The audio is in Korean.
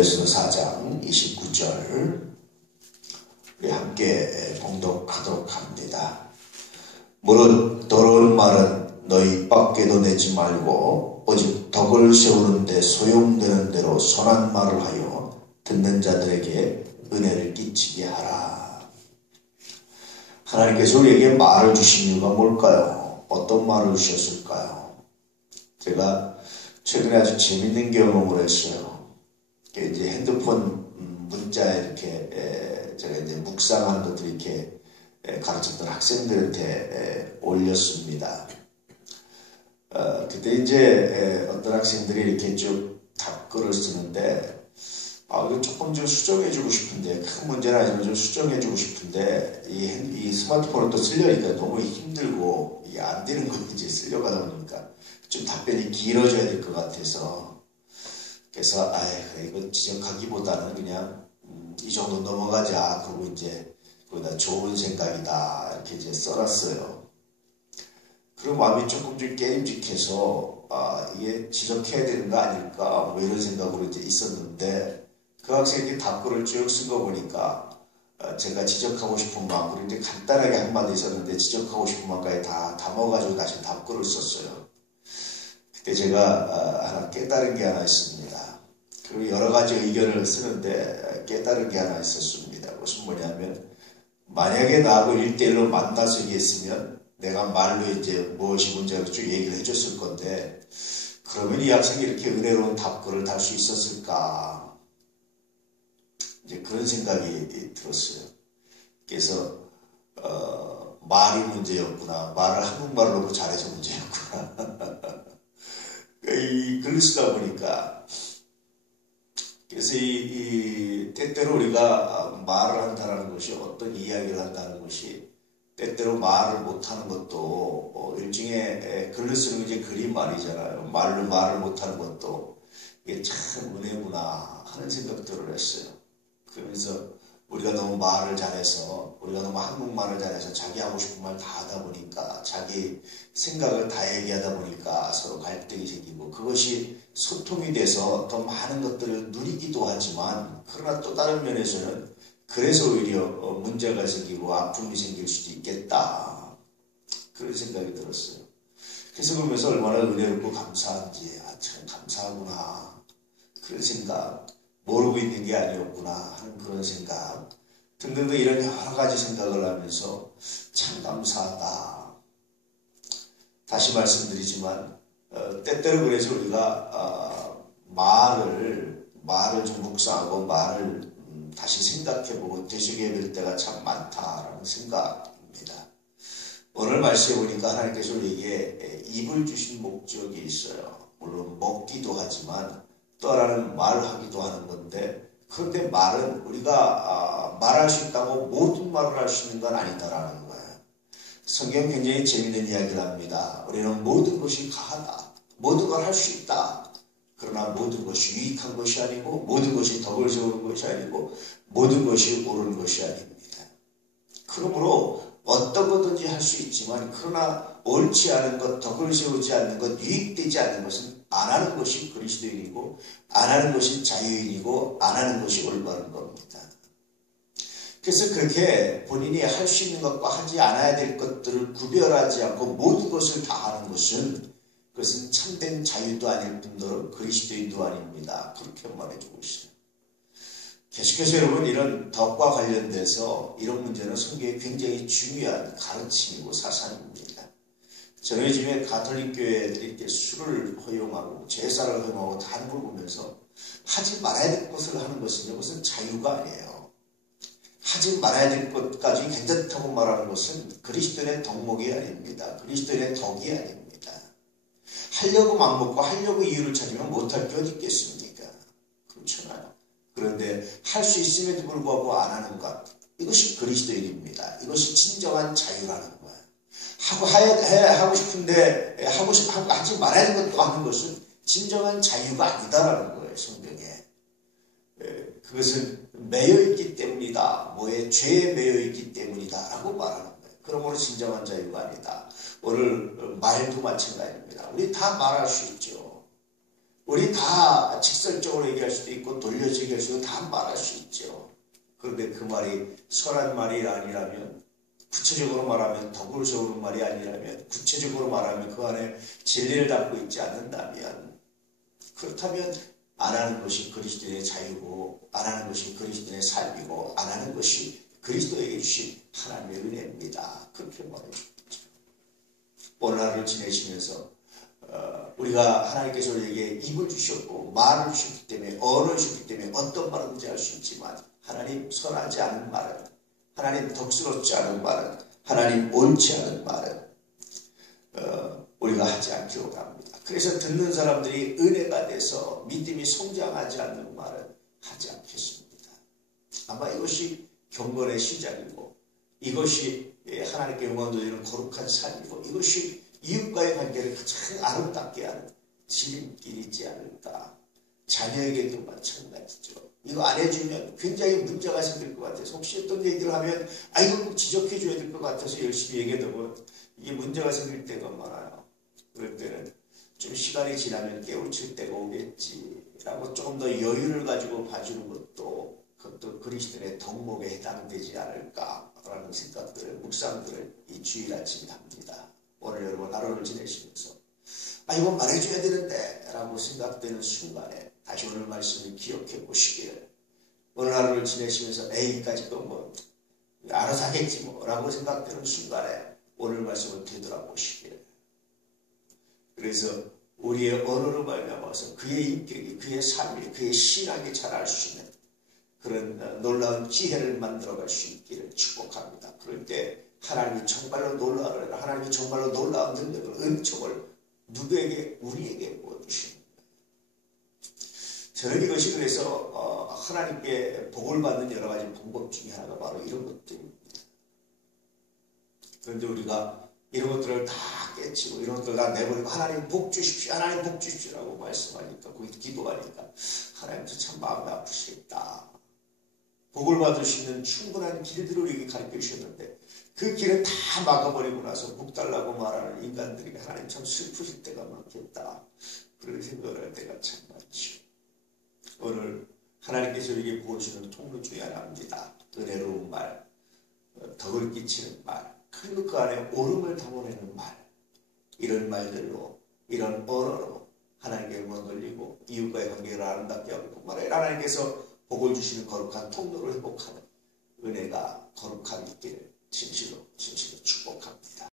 고린도전서 4장 29절 우리 함께 봉독하도록 합니다. 무릇 더러운 말은 너희 밖에도 내지 말고 오직 덕을 세우는 데 소용되는 대로 선한 말을 하여 듣는 자들에게 은혜를 끼치게 하라. 하나님께서 우리에게 말을 주신 이유가 뭘까요? 어떤 말을 주셨을까요? 제가 최근에 아주 재밌는 경험을 했어요. 이제 핸드폰 문자에 이렇게 제가 이제 묵상한 것들 이렇게 가르쳤던 학생들한테 올렸습니다. 그때 이제 어떤 학생들이 이렇게 쭉 답글을 쓰는데, 이거 조금 좀 수정해주고 싶은데, 큰 문제는 아니지만 좀 수정해주고 싶은데, 이 스마트폰을 또 쓰려니까 너무 힘들고, 이게 안 되는 거 이제 쓰려가다 보니까 좀 답변이 길어져야 될 것 같아서, 그래서, 그래, 이거 지적하기보다는 그냥, 이 정도 넘어가자. 그리고 이제, 거기다 좋은 생각이다. 이렇게 이제 써놨어요. 그리고 마음이 조금 좀 깨림직해서, 이게 지적해야 되는 거 아닐까, 뭐 이런 생각으로 이제 있었는데, 그 학생이 답글을 쭉 쓴 거 보니까, 제가 지적하고 싶은 마음, 그리고 이제 간단하게 한마디 썼는데, 지적하고 싶은 마음까지 다 담아가지고 다시 답글을 썼어요. 그때 제가 하나 깨달은 게 하나 있습니다. 그리고 여러 가지 의견을 쓰는데 깨달은 게 하나 있었습니다. 그것은 뭐냐면, 만약에 나하고 1대1로 만나서 얘기했으면 내가 말로 이제 무엇이 문제가 쭉 얘기를 해줬을 건데, 그러면 이 학생이 이렇게 은혜로운 답글을 달 수 있었을까? 이제 그런 생각이 들었어요. 그래서 말이 문제였구나. 말을 한국말로 너무 잘해서 문제였구나. 이 글을 쓰다 보니까, 그래서 때때로 우리가 말을 한다는 것이, 어떤 이야기를 한다는 것이, 때때로 말을 못하는 것도, 일종의 글을 쓰는 게 이제 글이 말이잖아요. 말로 말을 못하는 것도, 이게 참 은혜구나 하는 생각들을 했어요. 그러면서 우리가 너무 말을 잘해서, 우리가 너무 한국말을 잘해서 자기 하고 싶은 말 다 하다 보니까, 자기 생각을 다 얘기하다 보니까 서로 갈등이 생기고, 그것이 소통이 돼서 더 많은 것들을 누리기도 하지만, 그러나 또 다른 면에서는 그래서 오히려 문제가 생기고 아픔이 생길 수도 있겠다. 그런 생각이 들었어요. 그래서 보면서 얼마나 은혜롭고 감사한지, 참 감사하구나. 그런 생각. 모르고 있는 게 아니었구나 하는 그런 생각 등등등, 이런 여러 가지 생각을 하면서 참 감사하다. 다시 말씀드리지만 때때로 그래서 우리가 말을 좀 묵상하고 말을 다시 생각해보고 되새겨야 될 때가 참 많다라는 생각입니다. 오늘 말씀해 보니까 하나님께서 우리에게 입을 주신 목적이 있어요. 물론 먹기도 하지만 또 하나는 말하기도 하는 건데, 그런데 말은 우리가 말할 수 있다고 모든 말을 할 수 있는 건 아니다라는 거예요. 성경 굉장히 재미있는 이야기를 합니다. 우리는 모든 것이 가하다. 모든 걸 할 수 있다. 그러나 모든 것이 유익한 것이 아니고, 모든 것이 덕을 세우는 것이 아니고, 모든 것이 옳은 것이 아닙니다. 그러므로 어떤 것든지 할 수 있지만, 그러나 옳지 않은 것, 덕을 세우지 않는 것, 유익되지 않는 것은 안 하는 것이 그리스도인이고, 안 하는 것이 자유인이고, 안 하는 것이 올바른 겁니다. 그래서 그렇게 본인이 할 수 있는 것과 하지 않아야 될 것들을 구별하지 않고 모든 것을 다 하는 것은, 그것은 참된 자유도 아닐 뿐더러 그리스도인도 아닙니다. 그렇게 말해주고 있어요. 계속해서 여러분, 이런 덕과 관련돼서 이런 문제는 성경에 굉장히 중요한 가르침이고 사상입니다. 저희 요즘에 가톨릭 교회들이 이렇게 술을 허용하고 제사를 허용하고 다 하는 걸 보면서, 하지 말아야 될 것을 하는 것은 이것은 자유가 아니에요. 하지 말아야 될 것까지 괜찮다고 말하는 것은 그리스도인의 덕목이 아닙니다. 그리스도인의 덕이 아닙니다. 하려고 맘먹고 하려고 이유를 찾으면 못할 게 어디 있겠습니까? 그렇잖아요. 그런데 할 수 있음에도 불구하고 안 하는 것, 이것이 그리스도인입니다. 이것이 진정한 자유라는 거예요. 하고 싶은데 하지 말아야 되는 것도 하는 것은 진정한 자유가 아니다라는 거예요, 성경에. 그것은 매여있기 때문이다. 죄에 매여있기 때문이다 라고 말하는 거예요. 그러므로 진정한 자유가 아니다. 오늘 말도 마찬가지입니다. 우리 다 말할 수 있죠. 우리 다 직설적으로 얘기할 수도 있고 돌려서 얘기할 수도 다 말할 수 있죠. 그런데 그 말이 선한 말이 아니라면, 구체적으로 말하면, 덕을 세우는 말이 아니라면, 구체적으로 말하면 그 안에 진리를 담고 있지 않는다면, 그렇다면 안 하는 것이 그리스도의 자유고, 안 하는 것이 그리스도의 삶이고, 안 하는 것이 그리스도에게 주신 하나님의 은혜입니다. 그렇게 말해주죠. 오늘 하루를 지내시면서 우리가 하나님께서 우리에게 입을 주셨고 말을 주셨기 때문에, 언어를 주셨기 때문에 어떤 말든지 할 수 있지만, 하나님 선하지 않은 말은, 하나님 덕스럽지 않은 말은, 하나님 옳지 않은 말은 우리가 하지 않기로 합니다. 그래서 듣는 사람들이 은혜가 돼서 믿음이 성장하지 않는 말은 하지 않겠습니다. 아마 이것이 경건의 시작이고, 이것이 하나님께 영광 돌리는 거룩한 삶이고, 이것이 이웃과의 관계를 가장 아름답게 하는 지름길이지 않을까. 자녀에게도 마찬가지죠. 이거 안 해주면 굉장히 문제가 생길 것 같아서, 혹시 어떤 얘기를 하면 이거 꼭 지적해줘야 될 것 같아서 열심히 얘기하다 보면 이게 문제가 생길 때가 많아요. 그럴 때는 좀 시간이 지나면 깨우칠 때가 오겠지라고 조금 더 여유를 가지고 봐주는 것도, 그것도 그리스도의 덕목에 해당되지 않을까라는 생각들을, 묵상들을 이 주일 아침에 합니다. 오늘 여러분 하루를 지내시면서 이거 말해줘야 되는데 라고 생각되는 순간에 다시 오늘 말씀을 기억해 보시길, 오늘 하루를 지내시면서 에이까지 뭐 알아서 하겠지 뭐 라고 생각되는 순간에 오늘 말씀을 되돌아보시길, 그래서 우리의 언어로 말미암아서 그의 인격이, 그의 삶이, 그의 신앙이 자랄 수 있는 그런 놀라운 기회를 만들어갈 수 있기를 축복합니다. 그럴 때 하나님이 정말로 놀라운, 하나님이 정말로 놀라운 능력을, 은총을 누구에게? 우리에게 보여주시는 거예요. 저는 이것이 그래서 하나님께 복을 받는 여러 가지 방법 중에 하나가 바로 이런 것들입니다. 그런데 우리가 이런 것들을 다 깨치고 이런 것들을 다 내버리고 하나님 복 주십시오, 하나님 복 주십시오라고 말씀하니까, 거기 기도하니까 하나님도 참 마음이 아프시겠다. 복을 받을 수 있는 충분한 길들을 우리에게 가르쳐 주셨는데 그 길을 다 막아버리고 나서 복 달라고 말하는 인간들이 하나님 참 슬프실 때가 많겠다. 그런 생각을 할 때가 참 많죠. 오늘 하나님께서 우리에게 보여주는 통로 중에 하나입니다. 은혜로운 말, 덕을 끼치는 말, 그리고 그 안에 옳음을 담아내는 말, 이런 말들로, 이런 언어로 하나님께 영광 돌리고 이웃과의 관계를 아름답게 하고, 뿐만 아니라 하나님께서 복을 주시는 거룩한 통로를 회복하는 은혜가, 거룩함이 있기를 진실로 축복합니다.